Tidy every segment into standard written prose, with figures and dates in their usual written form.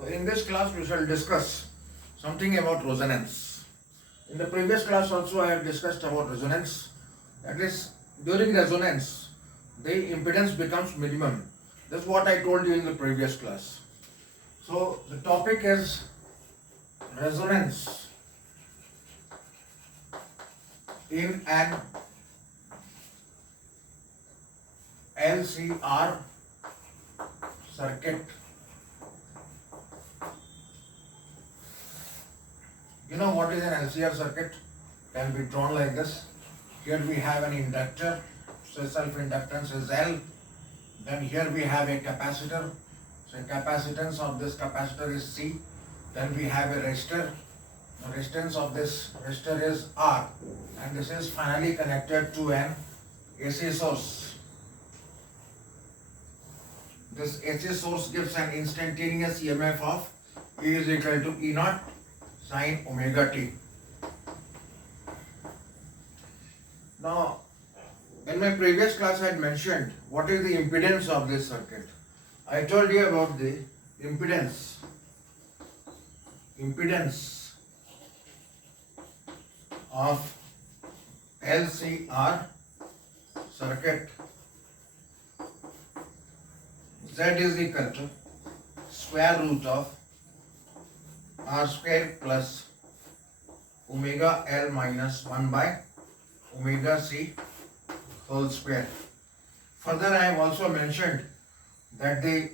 So in this class we shall discuss something about resonance. In the previous class also I have discussed about resonance. That is, during resonance the impedance becomes minimum. That's what I told you in the previous class. So the topic is resonance in an LCR circuit. You know what is an LCR circuit? Can be drawn like this. Here we have an inductor, so self-inductance is L. Then here we have a capacitor, so capacitance of this capacitor is C. Then we have a resistor, the resistance of this resistor is R, and this is finally connected to an AC source. This AC source gives an instantaneous EMF of E is equal to E naught sin omega t. Now, in my previous class I had mentioned what is the impedance of this circuit. I told you about the impedance of LCR circuit. Z is equal to square root of R square plus omega L minus 1 by omega C whole square. Further, I have also mentioned that the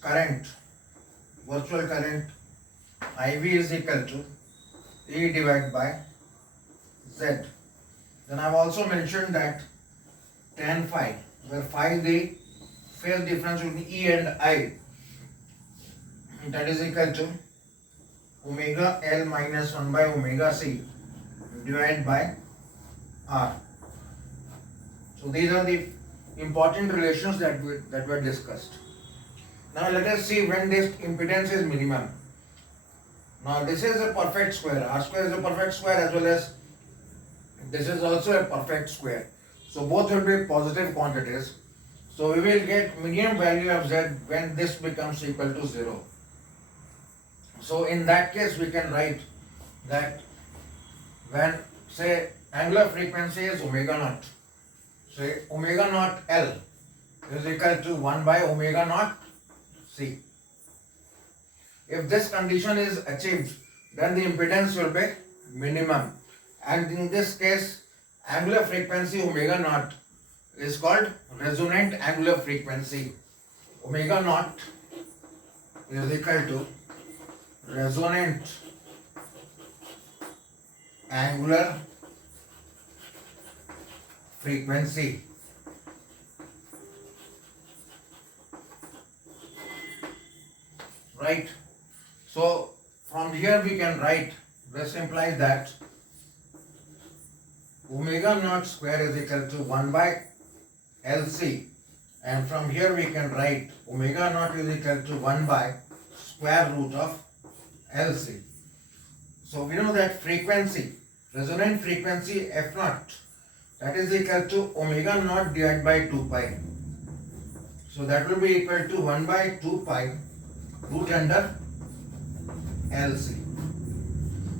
current, virtual current IV is equal to E divided by Z. Then I have also mentioned that tan phi, where phi is the phase difference between E and I, that is equal to omega L minus 1 by omega C divided by R. So these are the important relations that were discussed. Now let us see when this impedance is minimum. Now this is a perfect square. R square is a perfect square as well as this is also a perfect square. So both will be positive quantities. So we will get minimum value of Z when this becomes equal to 0. So in that case we can write that when, say, angular frequency is omega naught, say omega naught L is equal to 1 by omega naught C. If this condition is achieved, then the impedance will be minimum, and in this case angular frequency omega naught is called resonant angular frequency. Omega naught is equal to resonant angular frequency. Right? So from here we can write, this implies that omega naught square is equal to 1 by LC, and from here we can write omega naught is equal to 1 by square root of LC. So we know that frequency, resonant frequency F naught, that is equal to omega naught divided by 2 pi. So that will be equal to 1 by 2 pi root under LC.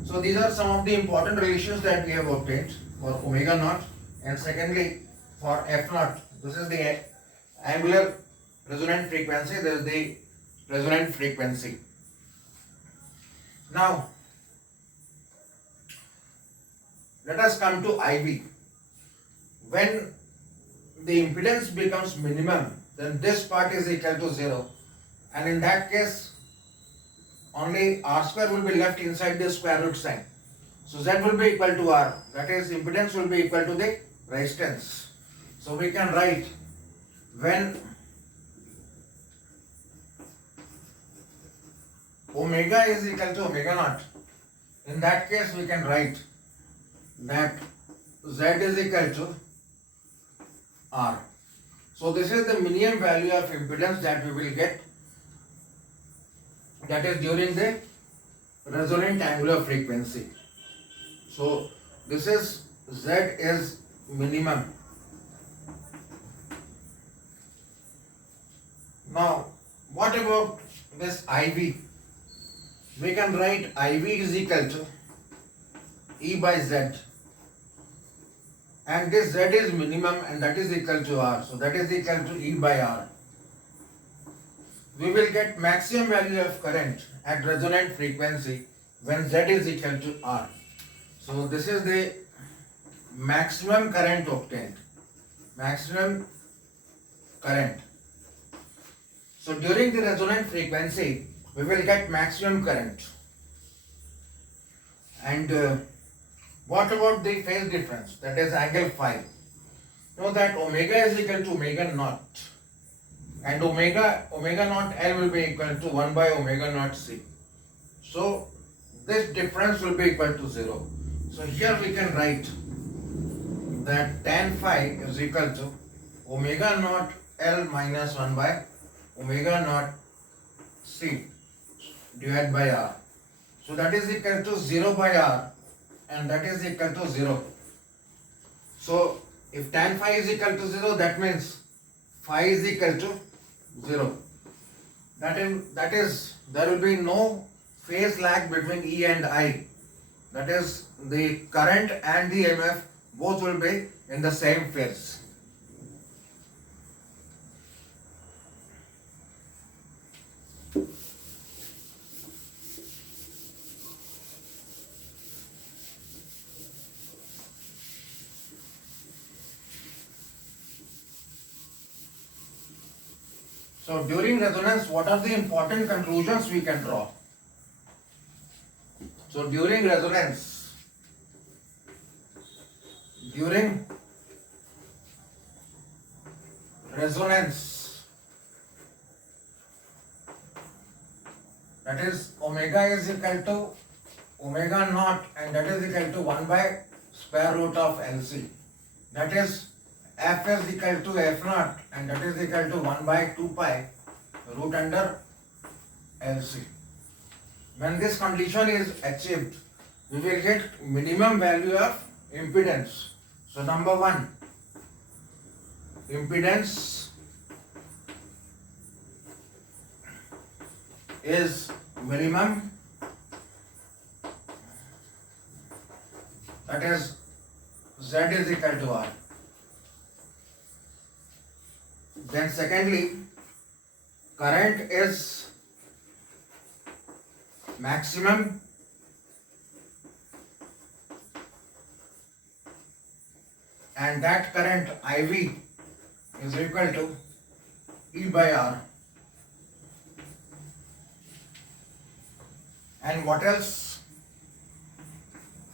So these are some of the important relations that we have obtained for omega naught, and secondly for F naught. This is the angular resonant frequency, this is the resonant frequency. Now let us come to IV. When the impedance becomes minimum, then this part is equal to 0, and in that case only R square will be left inside the square root sign. So Z will be equal to R, that is impedance will be equal to the resistance. So we can write when omega is equal to omega naught, in that case we can write that Z is equal to R. So this is the minimum value of impedance that we will get, that is during the resonant angular frequency. So this is Z is minimum. Now what about this IV, we can write IV is equal to E by Z, and this Z is minimum and that is equal to R, so that is equal to E by R. We will get maximum value of current at resonant frequency when Z is equal to R. So this is the maximum current obtained. Maximum current. So during the resonant frequency, we will get maximum current. And what about the phase difference? That is angle phi. Know that omega is equal to omega naught. And omega naught L will be equal to 1 by omega naught C. So this difference will be equal to 0. So here we can write that tan phi is equal to omega naught L minus 1 by omega naught C divided by R. So that is equal to 0 by R and that is equal to 0. So if tan phi is equal to 0, that means phi is equal to 0. That is there will be no phase lag between E and I. That is, the current and the EMF both will be in the same phase. So during resonance, what are the important conclusions we can draw? So during resonance, that is omega is equal to omega naught and that is equal to 1 by square root of LC. That is F is equal to F naught and that is equal to 1 by 2 pi root under LC. When this condition is achieved, we will get minimum value of impedance. So number 1, impedance is minimum, that is Z is equal to R. Then secondly, current is maximum, and that current IV is equal to E by R. And what else?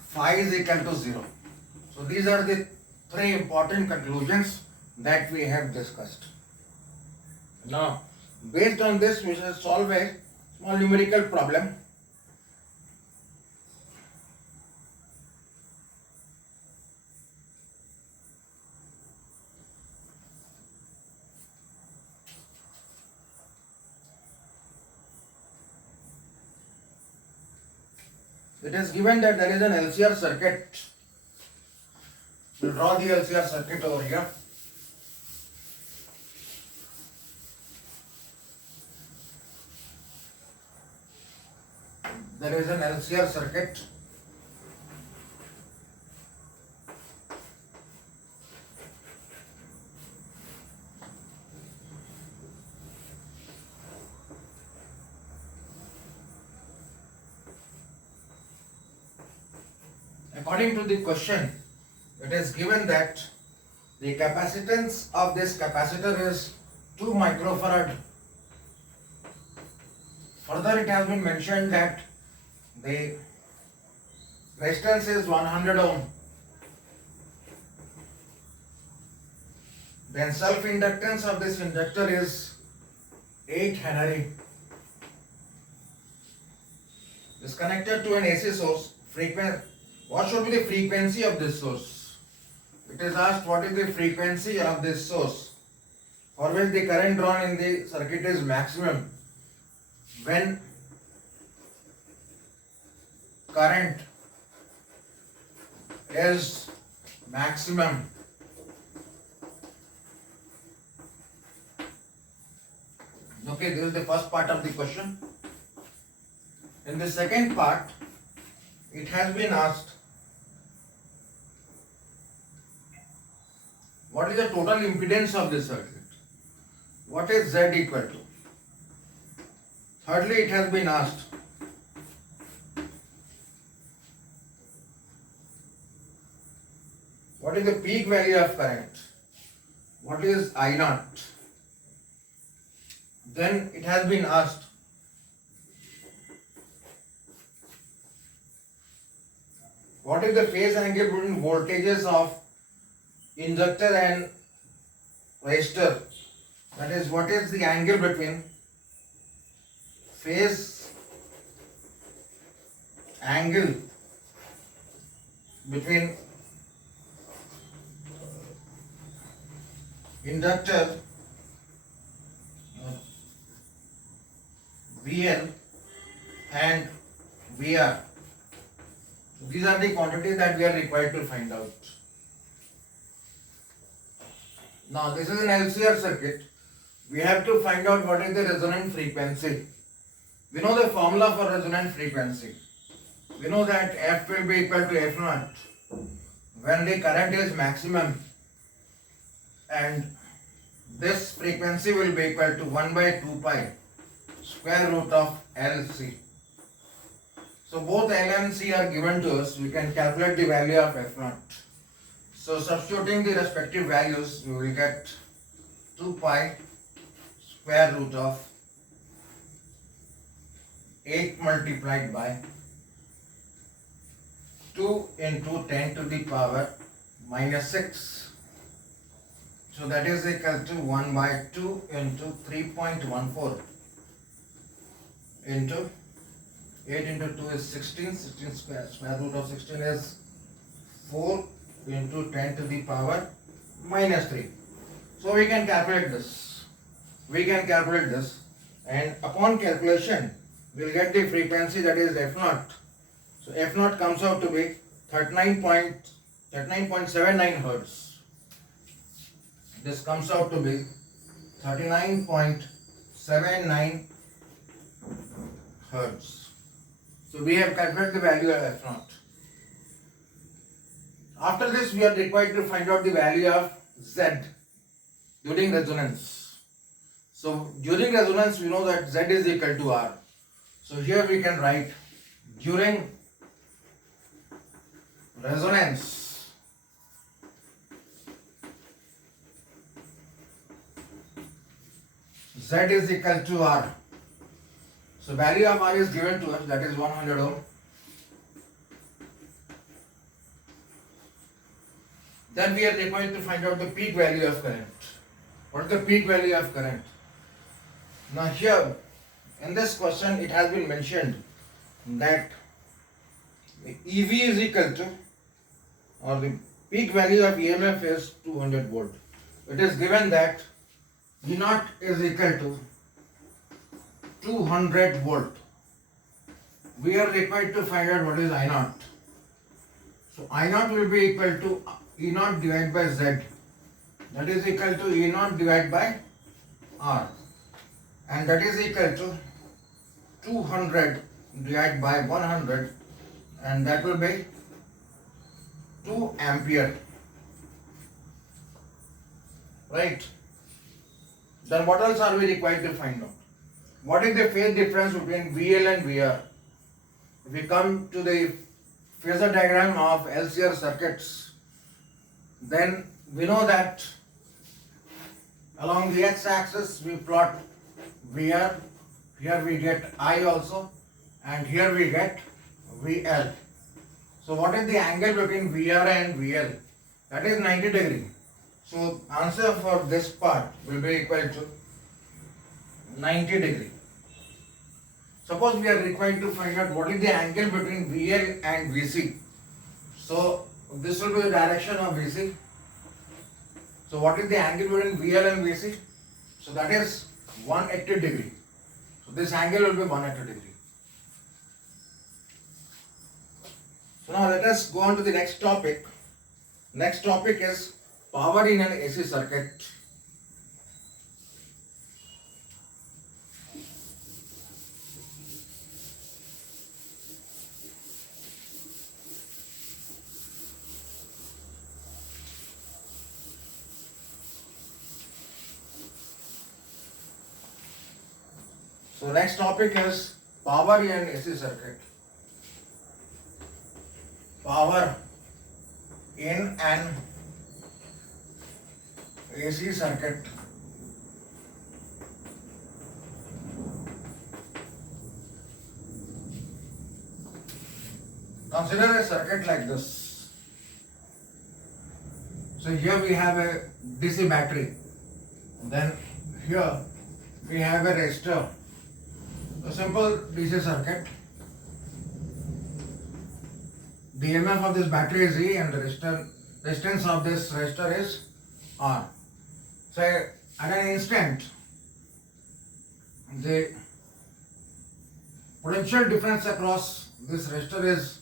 Phi is equal to 0. So these are the 3 important conclusions that we have discussed. Now, based on this, we shall solve a small numerical problem. It is given that there is an LCR circuit. We'll draw the LCR circuit over here. There is an LCR circuit. According to the question, it is given that the capacitance of this capacitor is 2 microfarad. Further, it has been mentioned that the resistance is 100 ohm. Then self-inductance of this inductor is 8 Henry. Is connected to an AC source. What should be the frequency of this source? It is asked what is the frequency of this source for which the current drawn in the circuit is maximum when current is maximum Okay, this is the first part of the question. In the second part, it has been asked what is the total impedance of this circuit? What is Z equal to? Thirdly, it has been asked what is the peak value of current? What is I naught? Then it has been asked what is the phase angle between voltages of inductor and resistor? That is, what is the angle between phase angle between inductor VL and VR. So these are the quantities that we are required to find out. Now this is an LCR circuit. We have to find out what is the resonant frequency. We know the formula for resonant frequency. We know that F will be equal to F naught when the current is maximum, and this frequency will be equal to 1 by 2 pi square root of LC. So both L and C are given to us. We can calculate the value of F naught. So substituting the respective values, we will get 2 pi square root of 8 multiplied by 2 into 10 to the power minus 6. So that is equal to 1 by 2 into 3.14 into 8 into 2 is 16, 16 square root of 16 is 4 into 10 to the power minus 3. So we can calculate this. And upon calculation, we will get the frequency, that is F naught. So F naught comes out to be 39.79 Hertz. This comes out to be 39.79 Hertz. So we have calculated the value of F naught. After this, we are required to find out the value of Z during resonance. So during resonance, we know that Z is equal to R. So here we can write during resonance, Z is equal to R. So value of R is given to us, that is 100 ohm. Then we are required to find out the peak value of current. What is the peak value of current? Now here in this question it has been mentioned that EV is equal to, or the peak value of EMF is 200 volt. It is given that E naught is equal to 200 volt. We are required to find out what is I naught. So I naught will be equal to E naught divided by Z. That is equal to E naught divided by R. And that is equal to 200 divided by 100, and that will be 2 ampere. Right? Then what else are we required to find out? What is the phase difference between VL and VR? If we come to the phasor diagram of LCR circuits, then we know that along the x-axis we plot VR, here we get I also, and here we get VL. So what is the angle between VR and VL? That is 90 degree. So answer for this part will be equal to 90 degree. Suppose we are required to find out what is the angle between VL and VC. So this will be the direction of VC. So what is the angle between VL and VC? So that is 180 degree. So this angle will be 180 degree. So now let us go on to the next topic. Next topic is power in an AC circuit. So next topic is power in AC circuit. Power in an AC circuit. Consider a circuit like this. So here we have a DC battery. Then here we have a resistor. A simple DC circuit. The EMF of this battery is E and the resistance of this resistor is R. So at an instant, the potential difference across this resistor is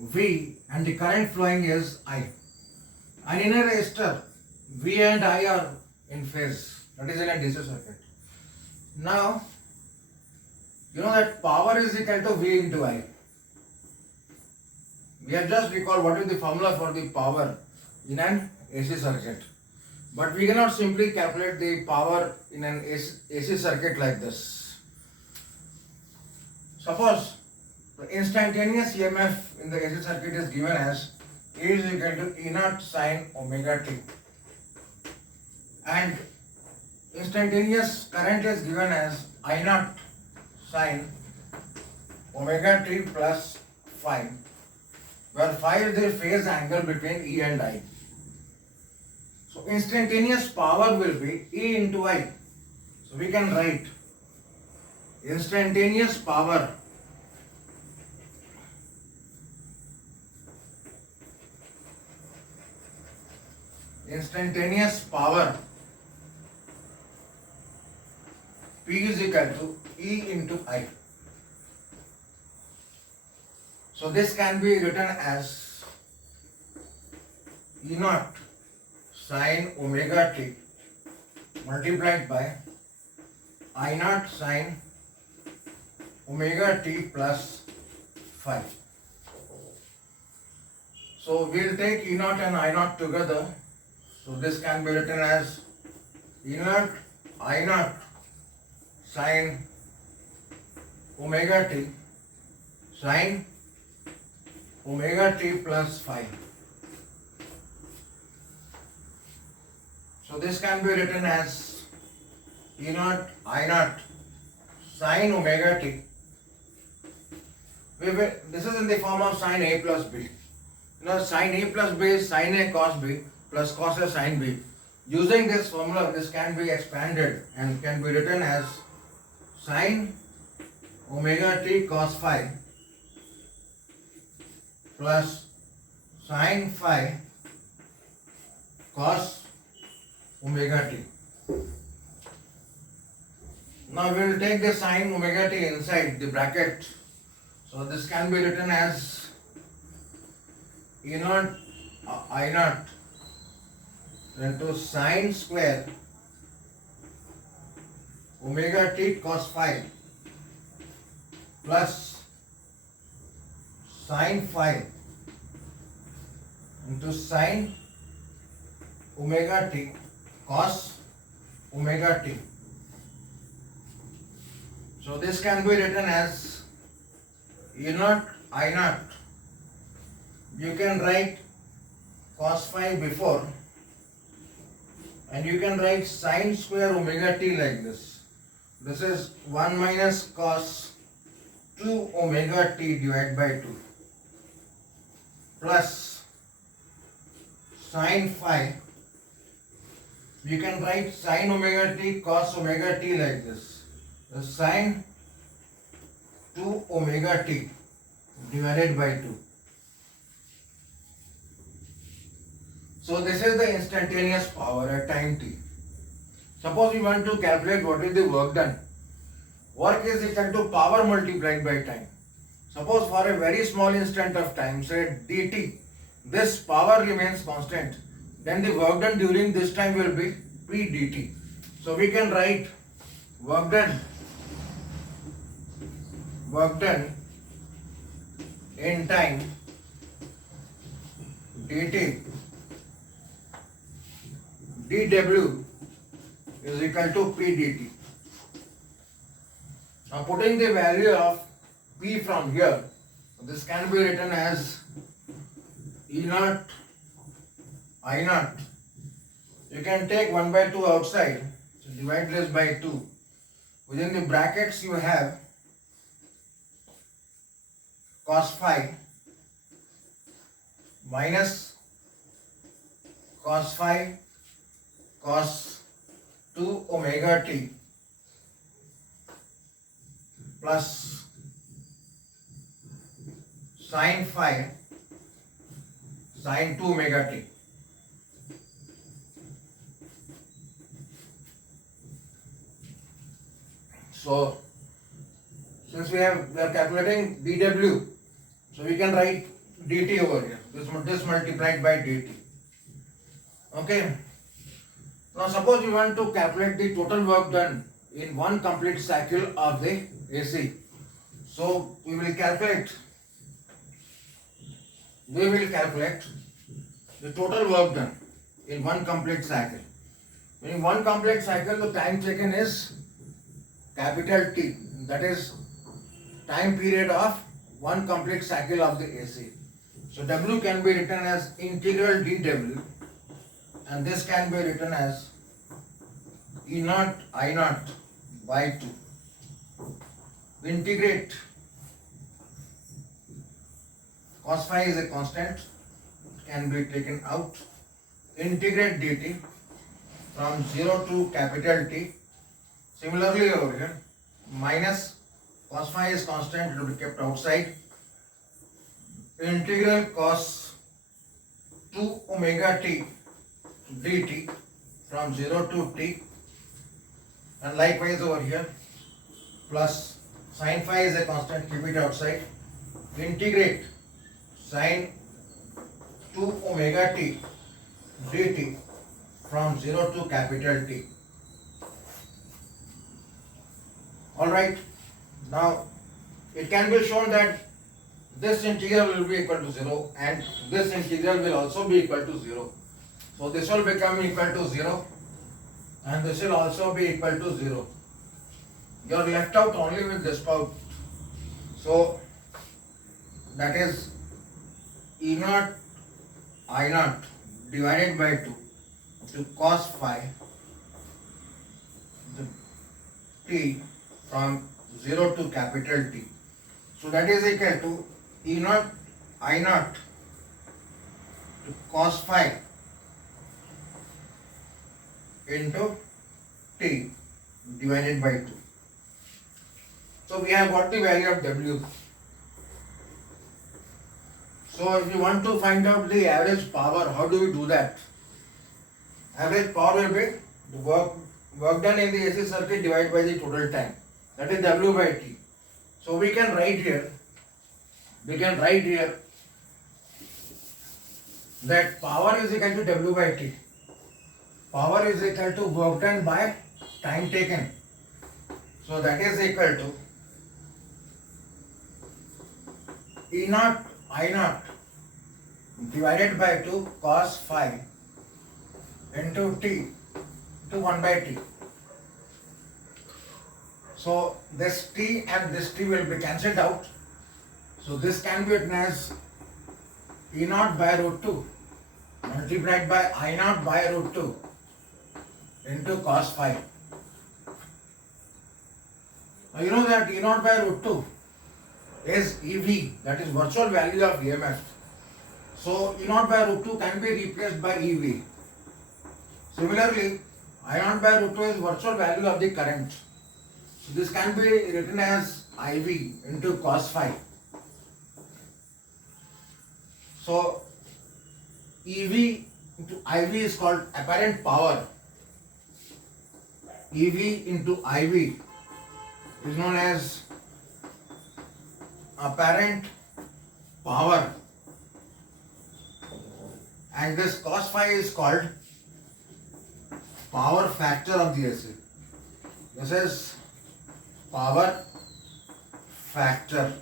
V and the current flowing is I. And in a resistor, V and I are in phase. That is in a DC circuit. Now, you know that power is equal to V into I. We have just recalled what is the formula for the power in an AC circuit. But we cannot simply calculate the power in an AC circuit like this. Suppose the instantaneous EMF in the AC circuit is given as E is equal to E naught sine omega t. And instantaneous current is given as I naught sine omega t plus phi, where phi is the phase angle between E and I. So instantaneous power will be E into I. So we can write instantaneous power P is equal to E into I. So this can be written as E naught sine omega t multiplied by I naught sine omega t plus phi. So we'll take E naught and I naught together. So this can be written as E naught I naught sine omega t sine omega t plus phi. So this can be written as E naught I naught sine omega t. This is in the form of sine A plus B. Now sine A plus B is sine A cos B plus cos A sine B. Using this formula, this can be expanded and can be written as sine omega t cos phi plus sine phi cos omega t. Now we will take the sine omega t inside the bracket. So this can be written as E naught I naught into sine square omega t cos phi plus sine phi into sine omega t cos omega t. So this can be written as E naught I naught. You can write cos phi before and you can write sine square omega t like this. This is 1 minus cos 2 omega t divided by 2 plus sine phi. You can write sine omega t cos omega t like this. The sine 2 omega t divided by 2. So this is the instantaneous power at time t. Suppose we want to calculate what is the work done. Work is equal to power multiplied by time. Suppose for a very small instant of time, say dt, this power remains constant, then the work done during this time will be p dt. So we can write work done in time dt dw is equal to p dt. Now putting the value of P from here, this can be written as E naught I naught. You can take 1 by 2 outside, so divide this by 2. Within the brackets you have cos phi minus cos phi cos 2 omega t plus sin phi sin 2 omega t. So since we are calculating dw, so we can write dt over here. This multiplied by dt. Okay. Now suppose we want to calculate the total work done in one complete cycle of the AC. So we will calculate the total work done in one complete cycle. In one complete cycle, the time taken is capital T, that is time period of one complete cycle of the AC. So W can be written as integral dW, and this can be written as E naught I naught by 2. Integrate, cos phi is a constant, can be taken out. Integrate dt from 0 to capital T. Similarly over here, minus cos phi is constant, it will be kept outside. Integral cos 2 omega t dt from 0 to t, and likewise over here, plus sin phi is a constant, keep it outside. Integrate sin 2 omega t dt from 0 to capital T. Alright, now it can be shown that this integral will be equal to 0 and this integral will also be equal to 0. So this will become equal to 0 and this will also be equal to 0. You are left out only with this part. So that is E naught I naught divided by 2 to cos phi the t from 0 to capital T. So that is equal to E naught I naught to cos phi into t divided by 2. So we have got the value of W. So if you want to find out the average power, how do we do that? Average power will be the work done in the AC circuit divided by the total time. That is W by T. So we can write here that power is equal to W by T. Power is equal to work done by time taken. So that is equal to E naught I naught divided by 2 cos phi into T to 1 by T. So this T and this T will be cancelled out. So this can be written as E naught by root 2 multiplied by I naught by root 2 into cos phi. Now you know that E naught by root 2 is EV, that is virtual value of EMF. So E naught by root 2 can be replaced by EV. Similarly, I naught by root 2 is virtual value of the current. So this can be written as IV into cos phi. So EV into IV is called apparent power. EV into IV is known as apparent power, and this cos phi is called power factor of the AC. This is power factor.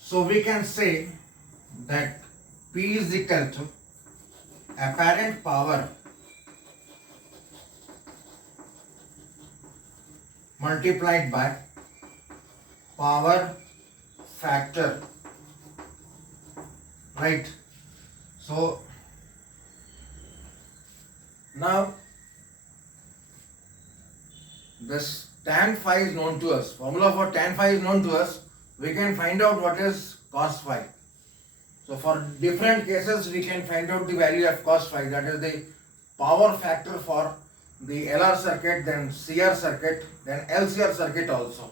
So we can say that P is equal to apparent power multiplied by power factor, right? So now this tan phi is known to us. Formula for tan phi is known to us. We can find out what is cos phi. So for different cases we can find out the value of cos phi, that is the power factor for the LR circuit, then CR circuit, then LCR circuit also.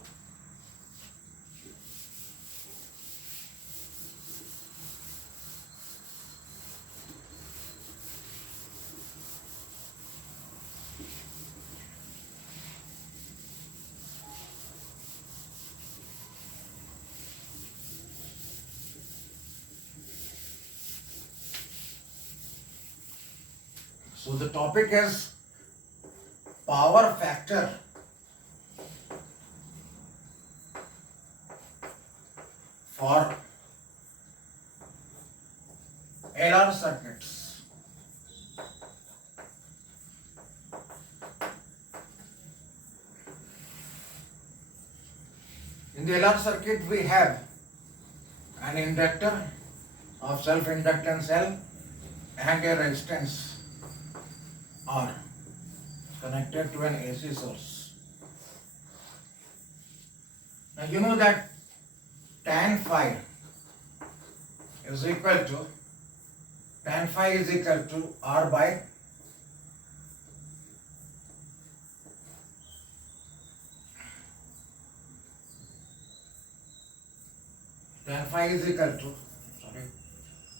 So the topic is power factor for LR circuits. In the LR circuit we have an inductor of self-inductance L and a resistance R connected to an AC source. Now you know that tan phi is equal to R by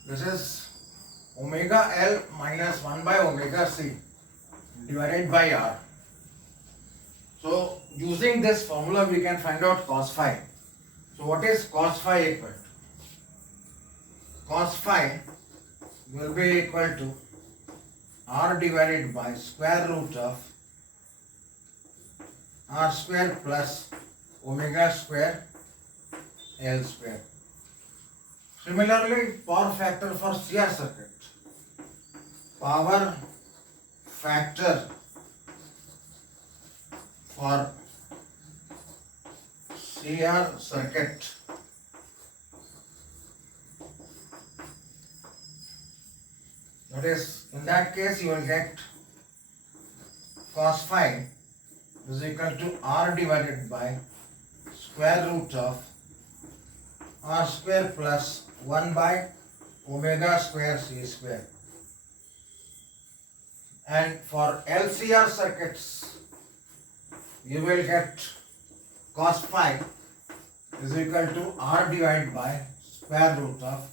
this is omega L minus 1 by omega C divided by R. So using this formula we can find out cos phi. So what is cos phi equal to? Cos phi will be equal to R divided by square root of R square plus omega square L square. Similarly, power factor for CR circuit. Power factor for CR circuit that is, in that case you will get cos phi is equal to R divided by square root of R square plus 1 by omega square C square. And for LCR circuits, you will get cos phi is equal to R divided by square root of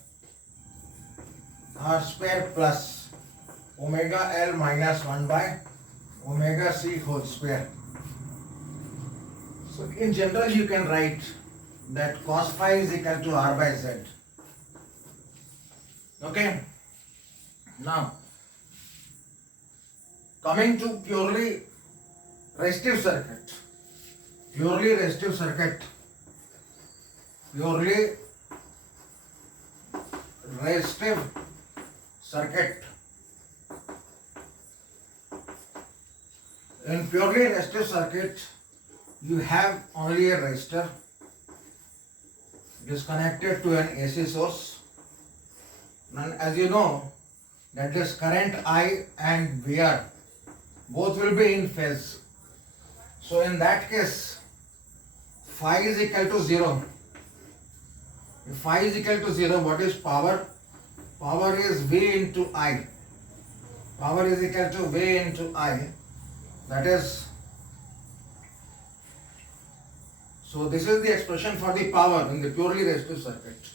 R square plus omega L minus 1 by omega C whole square. So in general you can write that cos phi is equal to R by Z. Okay. Now coming to purely resistive circuit. Purely resistive circuit. In purely resistive circuit, you have only a resistor. It is connected to an AC source. And as you know, that this current I and VR both will be in phase. So in that case, phi is equal to 0. If phi is equal to 0, what is power? Power is V into I. Power is equal to V into I. That is, so this is the expression for the power in the purely resistive circuit.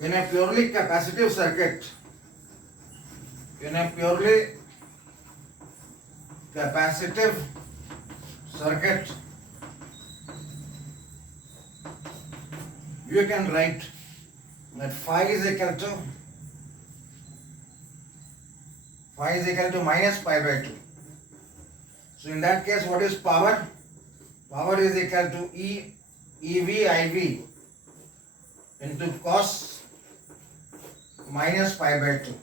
In a purely capacitive circuit, you can write that phi is equal to minus pi by 2. So in that case, what is power? Power is equal to EV IV into cos minus pi by 2.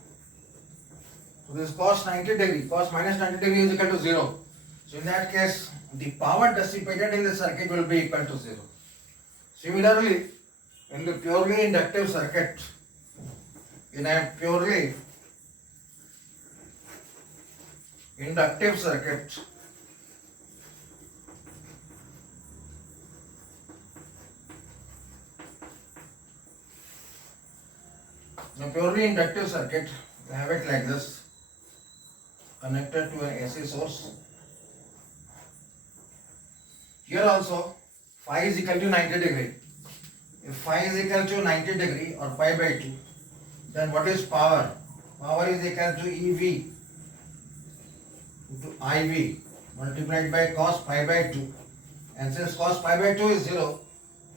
So this cos 90 degree, cos minus 90 degree is equal to 0. So in that case, the power dissipated in the circuit will be equal to 0. Similarly, in the purely inductive circuit, in a purely inductive circuit, I have it like this, connected to an AC source. Here also, phi is equal to 90 degree. If phi is equal to 90 degree or pi by 2, then what is power? Power is equal to EV into IV multiplied by cos pi by 2. And since cos pi by 2 is 0,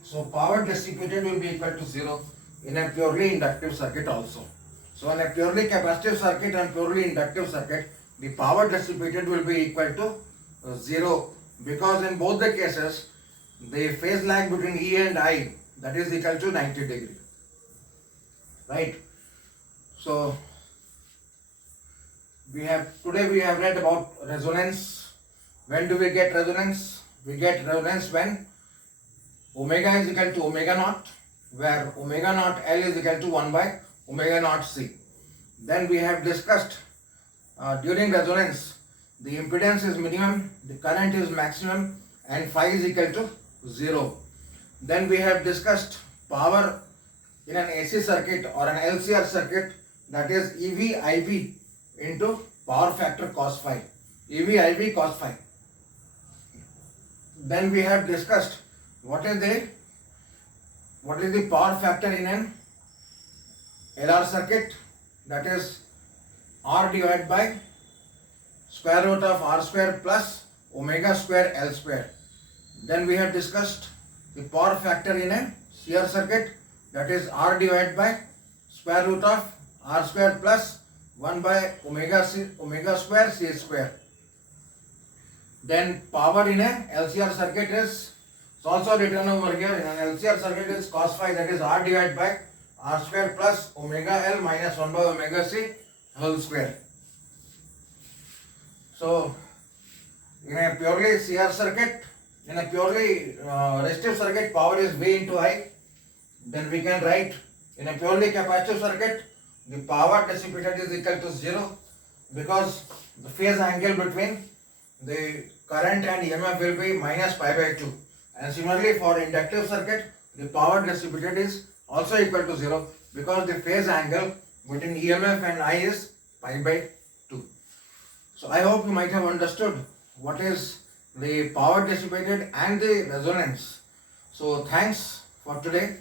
so power dissipated will be equal to 0 in a purely inductive circuit also. So in a purely capacitive circuit and purely inductive circuit, the power dissipated will be equal to 0, because in both the cases, the phase lag between E and I, that is equal to 90 degree. Right? So today we have read about resonance. When do we get resonance? We get resonance when omega is equal to omega naught, where omega naught L is equal to 1 by omega naught C. Then we have discussed during resonance, the impedance is minimum, the current is maximum, and phi is equal to 0. Then we have discussed power in an AC circuit or an LCR circuit, that is EV IB into power factor cos phi. EV IB cos phi. Then we have discussed what is the power factor in an LR circuit, that is R divided by square root of R square plus omega square L square. Then we have discussed the power factor in a CR circuit, that is R divided by square root of R square plus 1 by omega square C square. Then power in a LCR circuit is also written over here. In an LCR circuit is cos phi, that is R divided by R square plus omega L minus 1 by omega C whole square. So in a purely CR circuit, in a purely resistive circuit, power is V into I. Then we can write in a purely capacitive circuit, the power dissipated is equal to 0, because the phase angle between the current and EMF will be minus pi by 2. And similarly for inductive circuit, the power dissipated is also equal to 0, because the phase angle between EMF and I is pi by 2. So I hope you might have understood what is the power dissipated and the resonance. So thanks for today.